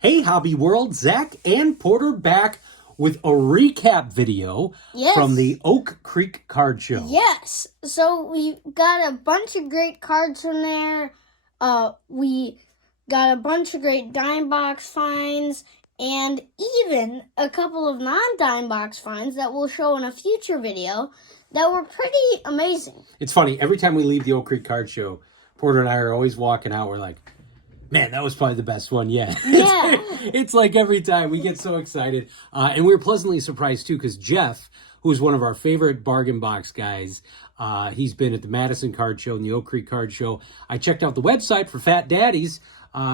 Hey, Hobby World, Zach and Porter back with a recap video from the Oak Creek Card Show. Yes, so we got a bunch of great cards from there. We got a bunch of great dime box finds and even a couple of non-dime box finds that we'll show in a future video that were pretty amazing. It's funny, every time we leave the Oak Creek Card Show, Porter and I are always walking out, we're like, man, that was probably the best one yet. Yeah. It's like every time we get so excited. And we were pleasantly surprised, too, because Jeff, who's one of our favorite bargain box guys, he's been at the Madison Card Show and the Oak Creek Card Show. I checked out the website for Fat Daddies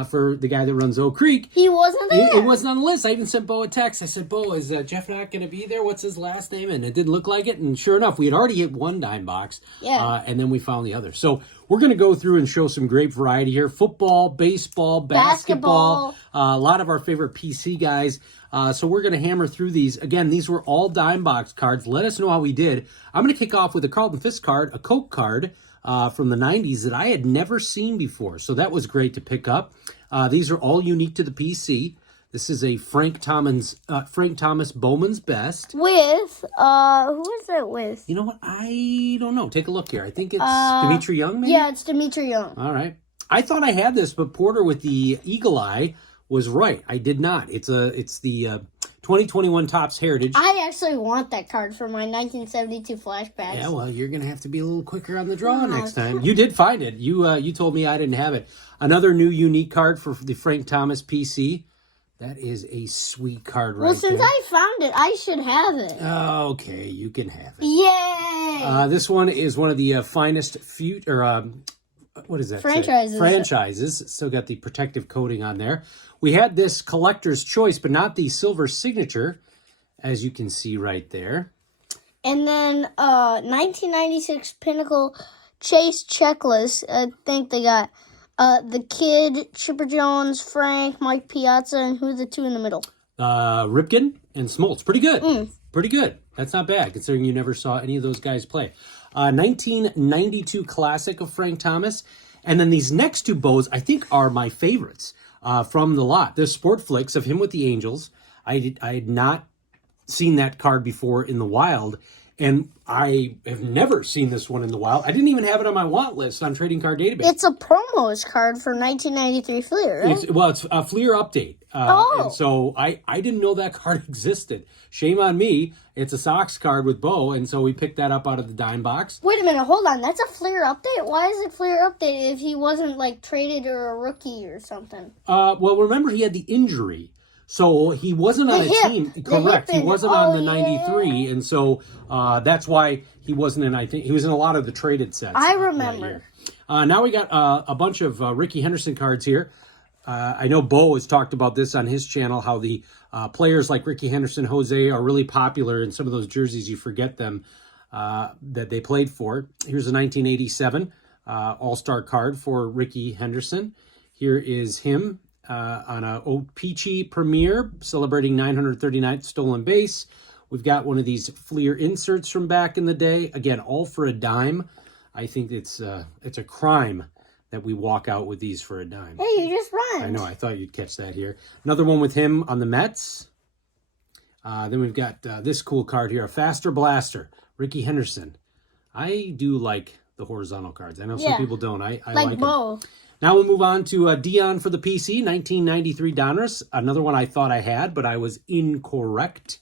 for the guy that runs Oak Creek. He wasn't there. It wasn't on the list. I even sent Bo a text. I said, Bo, is Jeff not going to be there? What's his last name? And it didn't look like it. And sure enough, we had already hit one dime box. Yeah. And then we found the other. So we're going to go through and show some great variety here. Football, baseball, basketball. A lot of our favorite PC guys. So we're going to hammer through these. Again, these were all dime box cards. Let us know how we did. I'm going to kick off with a Carlton Fisk card, a Coke card from the 90s that I had never seen before. So that was great to pick up. These are all unique to the PC. This is a Frank Thomas Bowman's Best. With, who is that with? You know what? I don't know. Take a look here. I think it's Dimitri Young, maybe? Yeah, it's Dimitri Young. All right. I thought I had this, but Porter with the eagle eye was right. I did not. It's the 2021 Topps Heritage. I actually want that card for my 1972 flashbacks. Yeah, well, you're going to have to be a little quicker on the draw next time. You did find it. You told me I didn't have it. Another new unique card for the Frank Thomas PC. That is a sweet card right there. Well, since I found it, I should have it. Okay, you can have it. Yay! This one is one of the finest what is that? Franchises. Still got the protective coating on there. We had this collector's choice, but not the silver signature, as you can see right there. And then 1996 Pinnacle Chase checklist. I think they got the Kid, Chipper Jones, Frank, Mike Piazza, and who are the two in the middle? Ripken and Smoltz. Pretty good. Pretty good. That's not bad, considering you never saw any of those guys play. 1992 Classic of Frank Thomas. And then these next two bows, I think, are my favorites from the lot. The Sport Flicks of him with the Angels. I had not seen that card before in the wild. And I have never seen this one in the wild. I didn't even have it on my want list on Trading Card Database. It's a promos card for 1993 Fleer, right? It's a Fleer update. And so I didn't know that card existed. Shame on me. It's a Sox card with Bo, and so we picked that up out of the dime box. Wait a minute, hold on. That's a Fleer update? Why is it Fleer update if he wasn't, like, traded or a rookie or something? Well, remember he had the injury. So he wasn't on a team. Correct. He wasn't on the 93, and so that's why he wasn't in, I think, he was in a lot of the traded sets. I remember. Now we got a bunch of Ricky Henderson cards here. I know Bo has talked about this on his channel, how the players like Ricky Henderson, Jose are really popular in some of those jerseys. You forget them that they played for. Here's a 1987 All-Star card for Ricky Henderson. Here is him on a O-Pee-Chee Premier celebrating 939th stolen base. We've got one of these Fleer inserts from back in the day. Again, all for a dime. I think it's a crime that we walk out with these for a dime. Hey, you just run. I know. I thought you'd catch that here. Another one with him on the Mets. Then we've got this cool card here, a Faster Blaster, Ricky Henderson. I do like the horizontal cards. I know some people don't. I like Bo. them. Now we'll move on to Dion for the PC, 1993 Donruss. Another one I thought I had, but I was incorrect.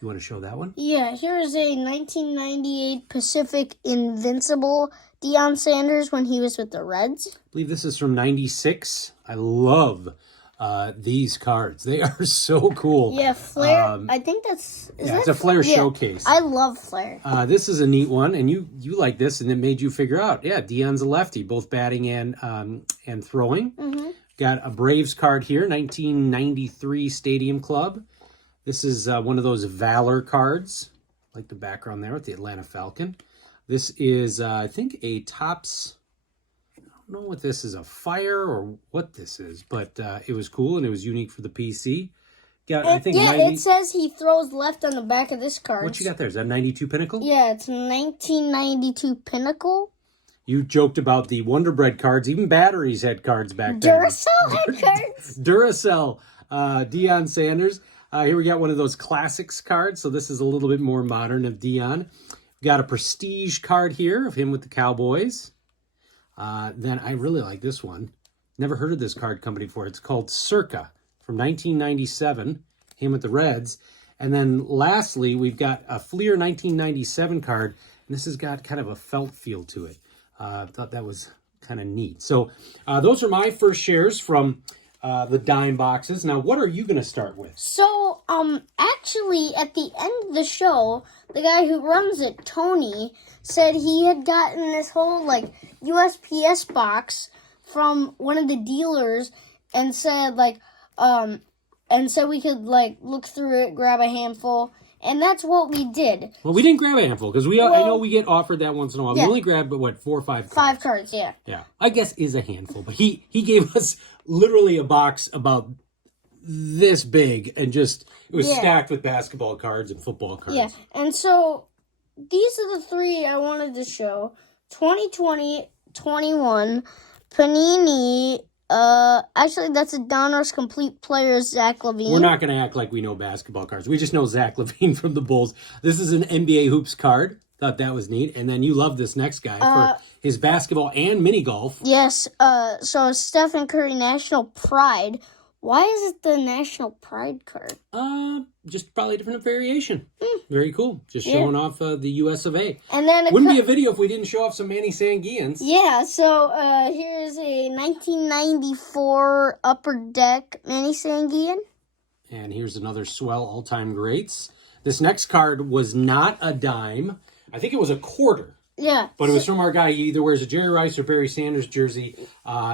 You want to show that one? Yeah, here is a 1998 Pacific Invincible Deion Sanders when he was with the Reds. I believe this is from 96. I love these cards. They are so cool. Yeah, Flair. I think that's... it's a Flair showcase. I love Flair. This is a neat one, and you like this, and it made you figure out, yeah, Deion's a lefty, both batting and throwing. Got a Braves card here, 1993 Stadium Club. This is one of those Valor cards, like the background there with the Atlanta Falcon. This is, I think, a Topps... I don't know what this is, a fire or what this is, but it was cool and it was unique for the PC. Got, I think, it says he throws left on the back of this card. What you got there? Is that 92 Pinnacle? Yeah, it's 1992 Pinnacle. You joked about the Wonder Bread cards. Even Batteries had cards back then. Duracell had cards? Duracell Deion Sanders. Here we got one of those classics cards. So this is a little bit more modern of Deion. We've got a prestige card here of him with the Cowboys. Then I really like this one. Never heard of this card company before. It's called Circa from 1997. Him with the Reds. And then lastly, we've got a Fleer 1997 card. And this has got kind of a felt feel to it. I thought that was kind of neat. So those are my first shares from the dime boxes. Now, what are you going to start with? So, actually, at the end of the show, the guy who runs it, Tony, said he had gotten this whole, like, USPS box from one of the dealers and said, like, and said we could, like, look through it, grab a handful, and that's what we did. Well, we didn't grab a handful, because I know we get offered that once in a while. Yeah. We only grabbed, 4 or 5 cards? 5 cards, yeah. Yeah, I guess is a handful, but he gave us literally a box about this big, and just, it was stacked with basketball cards and football cards. Yeah, and so these are the 3 I wanted to show. 2020, 21, Panini, actually that's a Donruss Complete Players, Zach LaVine. We're not going to act like we know basketball cards. We just know Zach LaVine from the Bulls. This is an NBA Hoops card. Thought that was neat. And then you love this next guy for his basketball and mini golf. Yes, so Stephen Curry National Pride. Why is it the National Pride card? Just probably a different variation. Very cool. Just showing off the US of A. And then Wouldn't be a video if we didn't show off some Manny Sanguians. Yeah, so here's a 1994 Upper Deck Manny Sanguian. And here's another swell all-time greats. This next card was not a dime. I think it was a quarter. Yeah. But it was from our guy. He either wears a Jerry Rice or Barry Sanders jersey.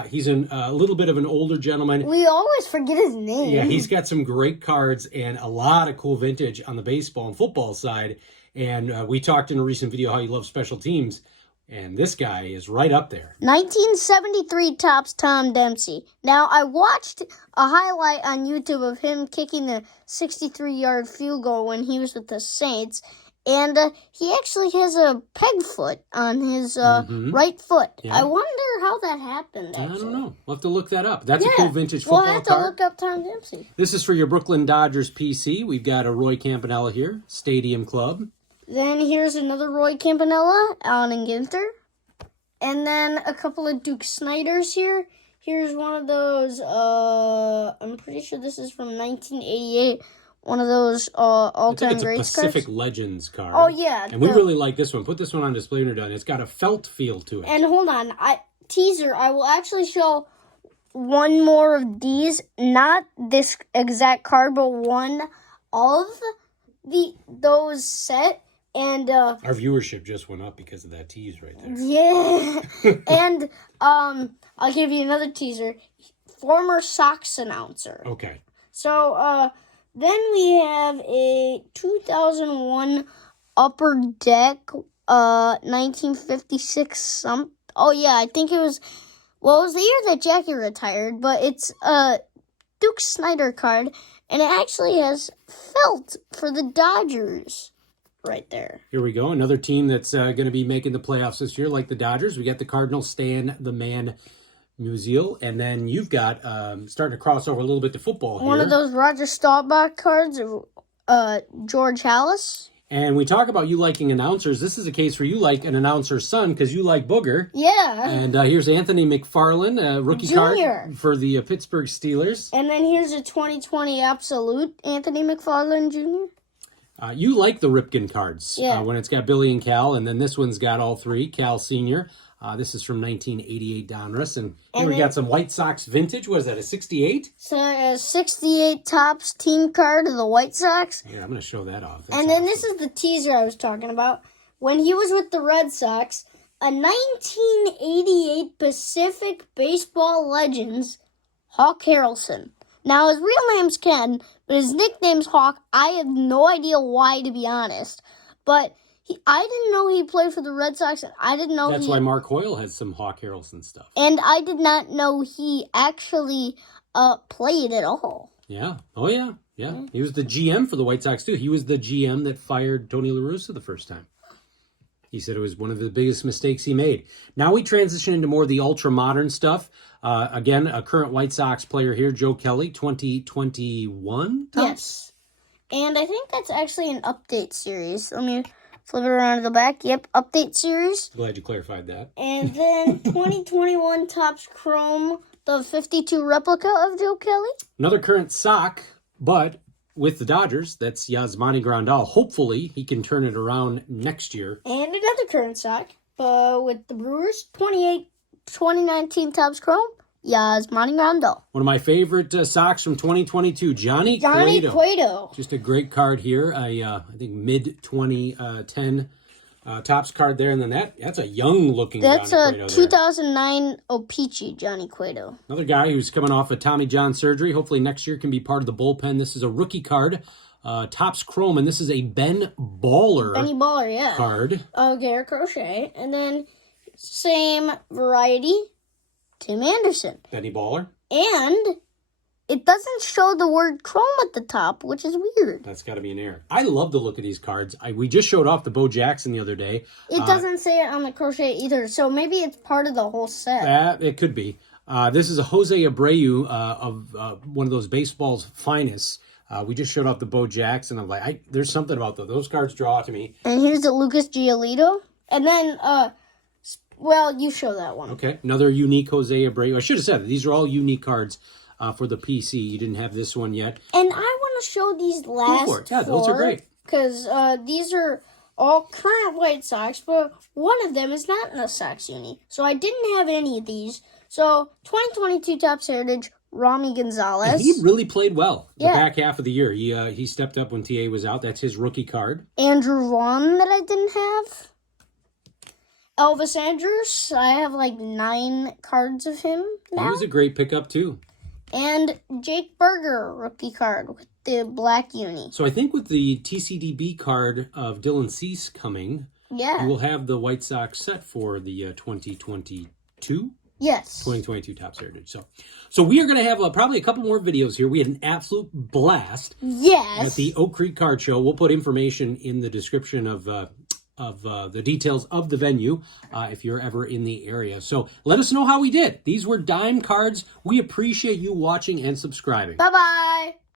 He's a little bit of an older gentleman. We always forget his name. Yeah, he's got some great cards and a lot of cool vintage on the baseball and football side. And we talked in a recent video how he loves special teams. And this guy is right up there. 1973 Topps Tom Dempsey. Now, I watched a highlight on YouTube of him kicking the 63-yard field goal when he was with the Saints. And he actually has a peg foot on his right foot. Yeah. I wonder how that happened, actually. I don't know. We'll have to look that up. That's a cool vintage football We'll have to card. look up Tom Dempsey. This is for your Brooklyn Dodgers PC. We've got a Roy Campanella here, Stadium Club. Then here's another Roy Campanella, Allen and Ginter. And then a couple of Duke Snyders here. Here's one of those, I'm pretty sure this is from 1988. One of those all-time greats cards. Pacific Legends card. Oh, yeah. And we really like this one. Put this one on display when you're done. It's got a felt feel to it. And hold on. Teaser, I will actually show one more of these. Not this exact card, but one of those set. And our viewership just went up because of that tease right there. yeah. And I'll give you another teaser. Former Sox announcer. Okay. So then we have a 2001 Upper Deck 1956 oh yeah, I think it was it was the year that Jackie retired, but it's a Duke Snyder card, and it actually has felt for the Dodgers right there. Here we go. Another team that's going to be making the playoffs this year, like the Dodgers. We got the Cardinals, Stan the Man Musial, and then you've got starting to cross over a little bit to football here. One of those Roger Staubach cards, George Halas. And we talk about you liking announcers. This is a case where you like an announcer's son because you like Booger. Yeah. And here's Anthony McFarlane, rookie Junior. card for the Pittsburgh Steelers. And then here's a 2020 Absolute, Anthony McFarlane Jr. You like the Ripken cards when it's got Billy and Cal, and then this one's got all 3, Cal Sr. This is from 1988 Donruss, and here we got some White Sox vintage. What is that, a 68? So a 68 Topps team card of the White Sox. Yeah, I'm going to show that off. And then this is the teaser I was talking about. When he was with the Red Sox, a 1988 Pacific Baseball Legends, Hawk Harrelson. Now, his real name's Ken, but his nickname's Hawk. I have no idea why, to be honest. But I didn't know he played for the Red Sox, and I didn't know That's why Mark Hoyle has some Hawk Harrelson stuff. And I did not know he actually played at all. Yeah. Oh, yeah. Yeah. He was the GM for the White Sox, too. He was the GM that fired Tony La Russa the first time. He said it was one of the biggest mistakes he made. Now we transition into more of the ultra-modern stuff. Again, a current White Sox player here, Joe Kelly, 2021 Topps? Yes. And I think that's actually an update series. Let me flip it around to the back. Yep, update series. Glad you clarified that. And then 2021 Topps Chrome, the 52 replica of Joe Kelly. Another current sock, but with the Dodgers, that's Yasmani Grandal. Hopefully, he can turn it around next year. And another current sock, with the Brewers, 2019 Topps Chrome, Yasmani Grandal. One of my favorite socks from 2022, Johnny Cueto. Just a great card here. I think mid-2010 Topps card there. And then that's a young-looking That's Johnny a Cueto 2009 O-Pee-Chee Johnny Cueto. Another guy who's coming off of Tommy John surgery. Hopefully next year can be part of the bullpen. This is a rookie card, Topps Chrome, and this is a Benny Baller, yeah. card. Garrett Crochet. And then same variety, Tim Anderson. Benny Baller. And it doesn't show the word Chrome at the top, which is weird. That's got to be an error. I love the look of these cards. We just showed off the Bo Jackson the other day. It doesn't say it on the Crochet either, so maybe it's part of the whole set. It could be. This is a Jose Abreu of one of those baseball's finest. We just showed off the Bo Jackson. I'm like, there's something about those cards draw to me. And here's the Lucas Giolito. And then, you show that one. Okay, another unique Jose Abreu. I should have said it. These are all unique cards for the PC. You didn't have this one yet. And I want to show these last four. Yeah, those are great. Because these are all current White Sox, but one of them is not in a Sox uni. So I didn't have any of these. So 2022 Topps Heritage, Rami Gonzalez. And he really played well the Yeah. back half of the year. He stepped up when TA was out. That's his rookie card. Andrew Vaughn that I didn't have. Elvis Andrus, I have like 9 cards of him He now. was a great pickup too. And Jake Berger, rookie card with the black uni. So I think with the TCDB card of Dylan Cease coming, Yeah. you will have the White Sox set for the 2022 Yes. Topps Heritage. So we are going to have probably a couple more videos here. We had an absolute blast Yes. at the Oak Creek Card Show. We'll put information in the description of the details of the venue if you're ever in the area. So let us know how we did. These were dime cards. We appreciate you watching and subscribing. Bye-bye.